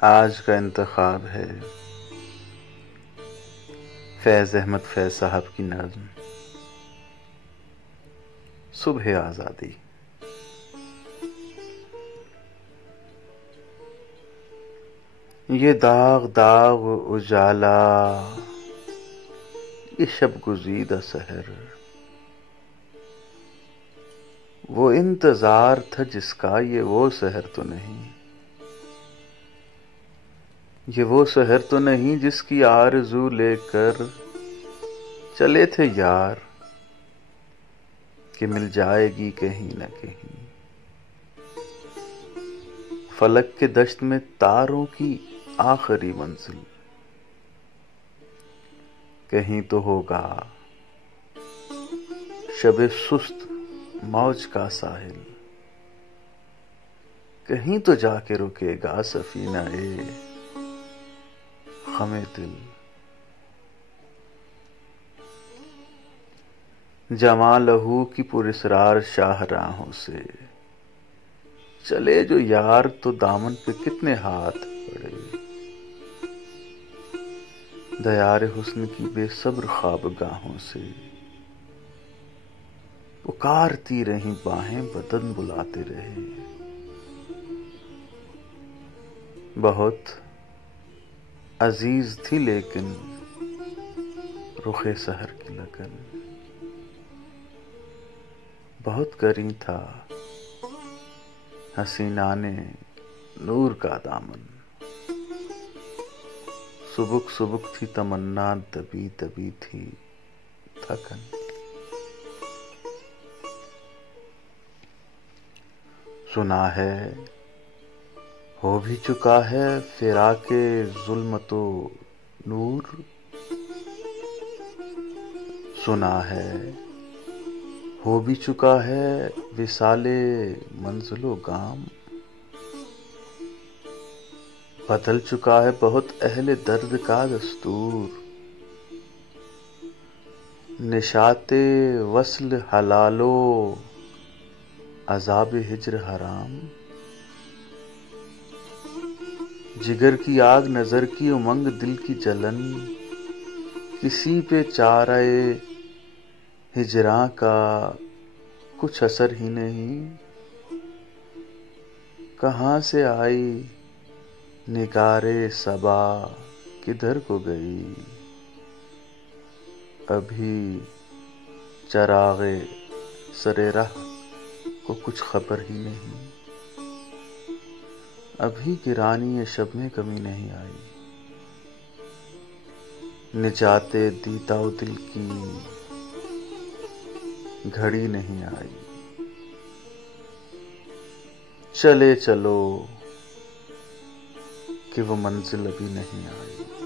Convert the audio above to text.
आज का इंतखाब है फैज अहमद फैज साहब की नज़्म सुबह आज़ादी। ये दाग दाग उजाला, ये शब गुज़ीदा सहर, वो इंतजार था जिसका ये वो सहर तो नहीं। ये वो शहर तो नहीं जिसकी आरज़ू लेकर चले थे यार कि मिल जाएगी कहीं न कहीं। फलक के दश्त में तारों की आखिरी मंजिल कहीं तो होगा शबे सुस्त मौज का साहिल, कहीं तो जाके रुकेगा सफीना ए ख़मे दिल। जमा लहू की पुरस्रार शाहराहों से चले जो यार तो दामन पे कितने हाथ पड़े। दयार हुस्न की बेसब्र ख्वाबगाहों से पुकारती रही बाहें बदन बुलाते रहे। बहुत अजीज थी लेकिन रुखे सहर की लगन, बहुत करीं था हसीना ने नूर का दामन। सुबुक सुबुक थी तमन्ना, दबी दबी थी थकन। सुना है हो भी चुका है फिराके जुल्मतो नूर, सुना है हो भी चुका है विसाले मंजिलो गाम। बदल चुका है बहुत अहले दर्द का दस्तूर, निशाते वस्ल हलालो अजाब हिज्र हराम। जिगर की आग नजर की उमंग दिल की जलन, किसी पे चाराए हिजरां का कुछ असर ही नहीं। कहां से आई निगारे सबा किधर को गई, अभी चरागे सरे राह को कुछ खबर ही नहीं। अभी गिरानी शब में कमी नहीं आई, निजाते दीदाओ दिल की घड़ी नहीं आई। चले चलो कि वो मंजिल अभी नहीं आई।